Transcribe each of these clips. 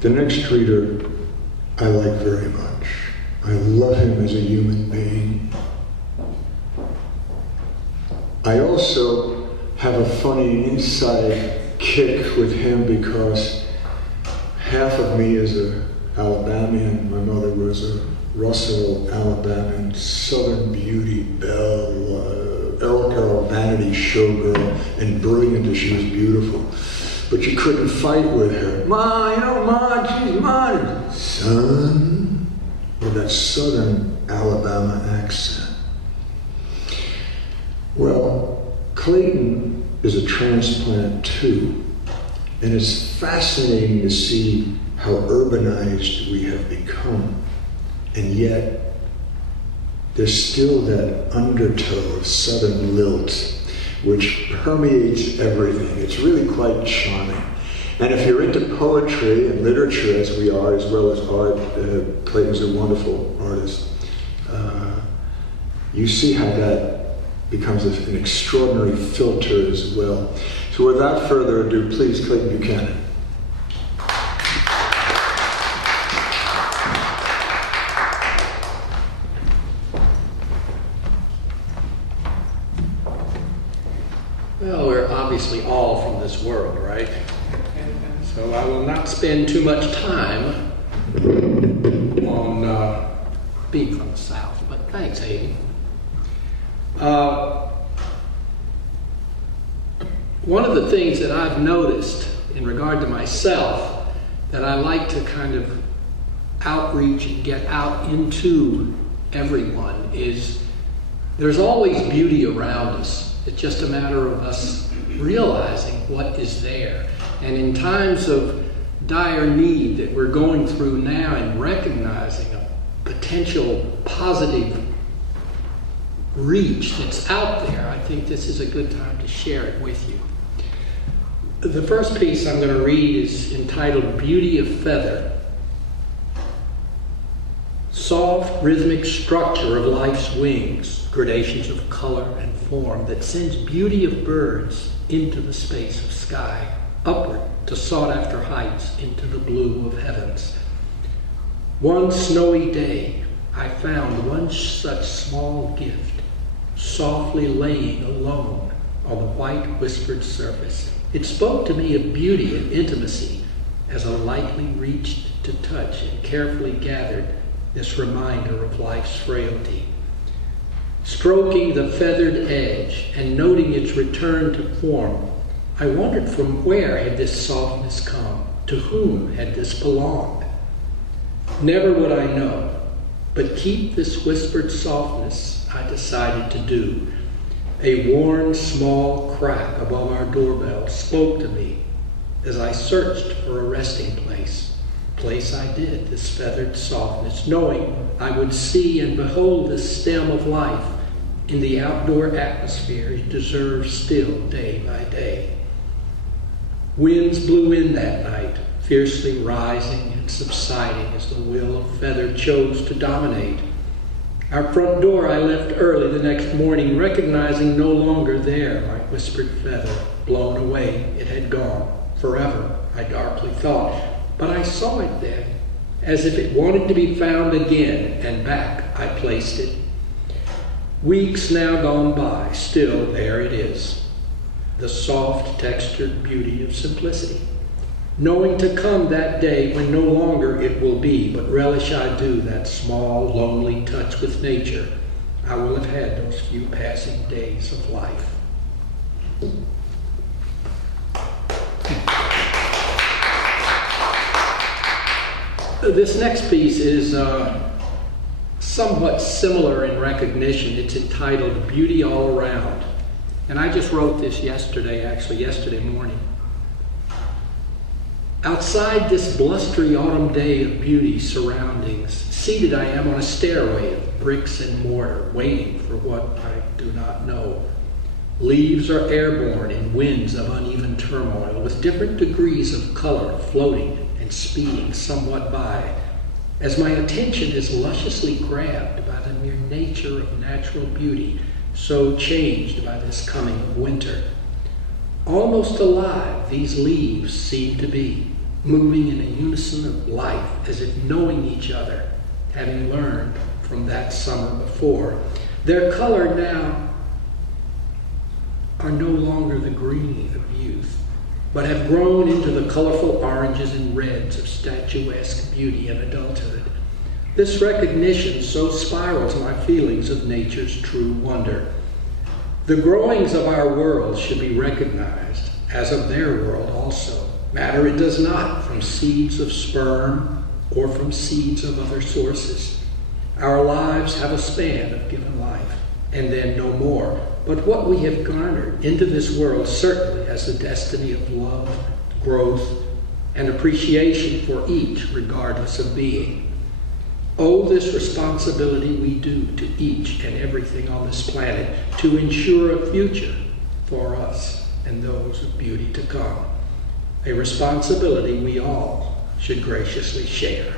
The next reader I like very much. I love him as a human being. I also have a funny inside kick with him because half of me is a Alabamian. My mother was a Russell, Alabamian, Southern beauty, belle, Elk vanity showgirl, and brilliant as she was beautiful. But you couldn't fight with her. Ma, you know, Ma, she's mine. Son, with that Southern Alabama accent. Well, Clayton is a transplant too, and it's fascinating to see how urbanized we have become, and yet there's still that undertow of Southern lilt which permeates everything. It's really quite charming. And if you're into poetry and literature, as we are, as well as art, Clayton's a wonderful artist, you see how that becomes an extraordinary filter as well. So without further ado, please, Clayton Buchanan. Well, we're obviously all from this world, right? So I will not spend too much time on being from the South, but thanks, Hayden. One of the things that I've noticed in regard to myself that I like to kind of outreach and get out into everyone is there's always beauty around us. It's just a matter of us realizing what is there. And in times of dire need that we're going through now and recognizing a potential positive reach that's out there, I think this is a good time to share it with you. The first piece I'm going to read is entitled Beauty of Feather. Soft, rhythmic structure of life's wings, gradations of color and form that sends beauty of birds into the space of sky, upward to sought-after heights into the blue of heavens. One snowy day, I found one such small gift, softly laying alone on the white whispered surface. It spoke to me of beauty and intimacy as I lightly reached to touch and carefully gathered this reminder of life's frailty. Stroking the feathered edge and noting its return to form, I wondered from where had this softness come, to whom had this belonged. Never would I know, but keep this whispered softness I decided to do. A worn small crack above our doorbell spoke to me as I searched for a resting place. Place I did, this feathered softness, knowing I would see and behold this stem of life in the outdoor atmosphere it deserves still day by day. Winds blew in that night, fiercely rising and subsiding as the will of feather chose to dominate. Our front door I left early the next morning, recognizing no longer there my whispered feather, blown away, it had gone, forever, I darkly thought. But I saw it then, as if it wanted to be found again, and back I placed it. Weeks now gone by, still there it is, the soft textured beauty of simplicity. Knowing to come that day when no longer it will be, but relish I do that small, lonely touch with nature, I will have had those few passing days of life. This next piece is somewhat similar in recognition. It's entitled Beauty All Around. And I just wrote this yesterday morning. Outside this blustery autumn day of beauty surroundings, seated I am on a stairway of bricks and mortar, waiting for what I do not know. Leaves are airborne in winds of uneven turmoil, with different degrees of color floating and speeding somewhat by, as my attention is lusciously grabbed by the mere nature of natural beauty, so changed by this coming of winter. Almost alive these leaves seem to be, moving in a unison of life, as if knowing each other, having learned from that summer before. Their color now are no longer the green of youth, but have grown into the colorful oranges and reds of statuesque beauty and adulthood. This recognition so spirals my feelings of nature's true wonder. The growings of our world should be recognized as of their world also. Matter it does not, from seeds of sperm or from seeds of other sources. Our lives have a span of given life, and then no more. But what we have garnered into this world certainly has the destiny of love, growth, and appreciation for each, regardless of being. Owe this responsibility we do to each and everything on this planet to ensure a future for us and those of beauty to come. A responsibility we all should graciously share.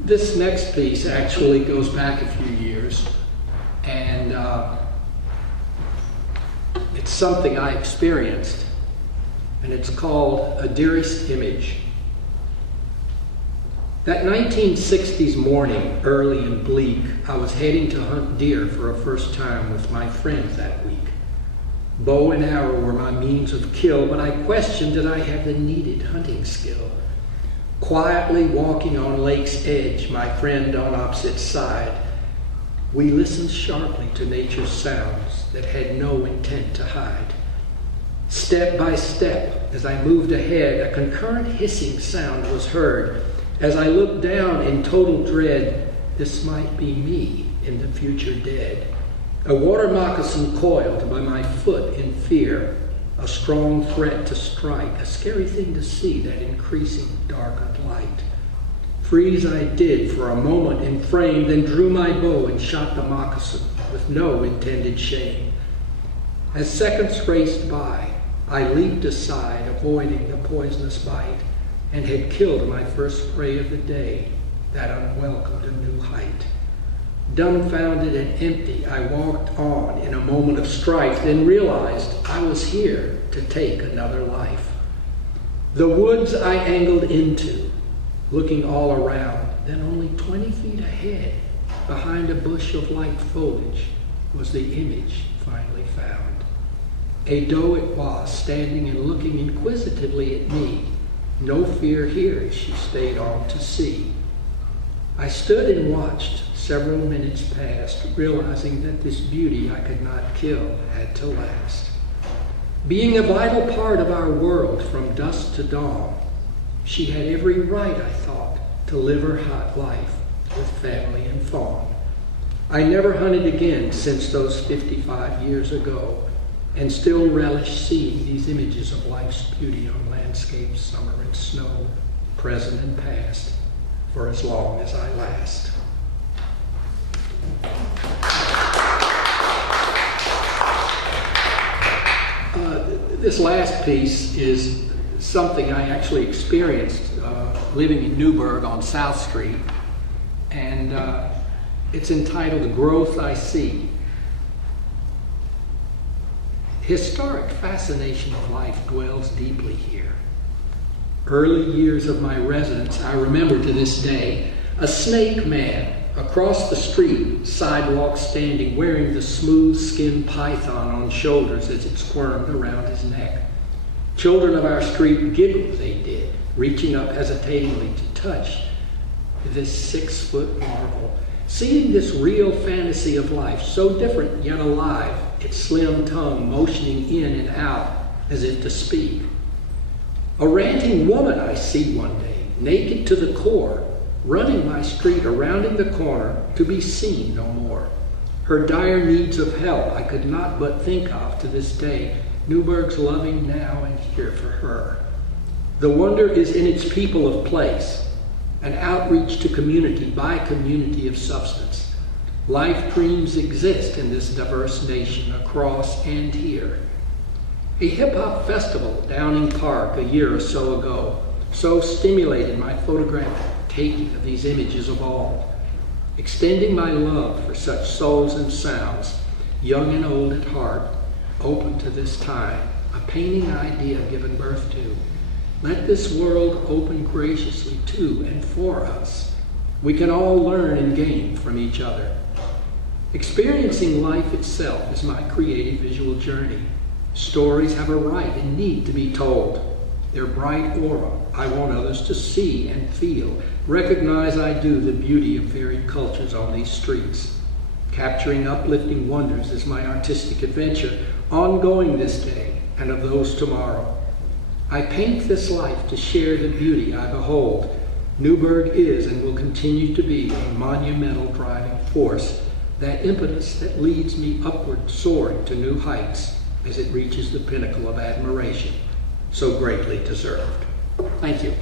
This next piece actually goes back a few years, and it's something I experienced, and it's called A Dearest Image. That 1960s morning, early and bleak, I was heading to hunt deer for a first time with my friends that week. Bow and arrow were my means of kill, but I questioned did I have the needed hunting skill. Quietly walking on lake's edge, my friend on opposite side, we listened sharply to nature's sounds that had no intent to hide. Step by step, as I moved ahead, a concurrent hissing sound was heard. As I looked down in total dread, this might be me in the future dead. A water moccasin coiled by my foot in fear, a strong threat to strike, a scary thing to see, that increasing darkened light. Freeze I did for a moment in frame, then drew my bow and shot the moccasin with no intended shame. As seconds raced by, I leaped aside, avoiding the poisonous bite, and had killed my first prey of the day, that unwelcomed a new height. Dumbfounded and empty, I walked on in a moment of strife, then realized I was here to take another life. The woods I angled into, looking all around, then only 20 feet ahead, behind a bush of light foliage, was the image finally found. A doe it was, standing and looking inquisitively at me. No fear here as she stayed on to see. I stood and watched. Several minutes passed, realizing that this beauty I could not kill had to last. Being a vital part of our world from dusk to dawn, she had every right, I thought, to live her hot life with family and fawn. I never hunted again since those 55 years ago, and still relish seeing these images of life's beauty on landscapes, summer and snow, present and past, for as long as I last. This last piece is something I actually experienced living in Newburgh on South Street, and it's entitled Growth I See. Historic fascination of life dwells deeply here. Early years of my residence, I remember to this day, a snake man across the street, sidewalk standing, wearing the smooth-skinned python on shoulders as it squirmed around his neck. Children of our street giggled, they did, reaching up hesitatingly to touch this 6-foot marvel. Seeing this real fantasy of life, so different yet alive, its slim tongue motioning in and out as if to speak. A ranting woman I see one day, naked to the core, running my street, rounding the corner, to be seen no more. Her dire needs of help I could not but think of to this day, Newburgh's loving now and here for her. The wonder is in its people of place, an outreach to community by community of substance. Life dreams exist in this diverse nation across and here. A hip-hop festival at Downing Park a year or so ago so stimulated my photographic taking of these images of all. extending my love for such souls and sounds, young and old at heart, open to this time, a painting idea given birth to. Let this world open graciously to and for us. We can all learn and gain from each other. Experiencing life itself is my creative visual journey. Stories have a right and need to be told. Their bright aura, I want others to see and feel, recognize I do the beauty of varied cultures on these streets. Capturing uplifting wonders is my artistic adventure, ongoing this day and of those tomorrow. I paint this life to share the beauty I behold. Newburgh is and will continue to be a monumental driving force, that impetus that leads me upward, soaring to new heights as it reaches the pinnacle of admiration, so greatly deserved. Thank you.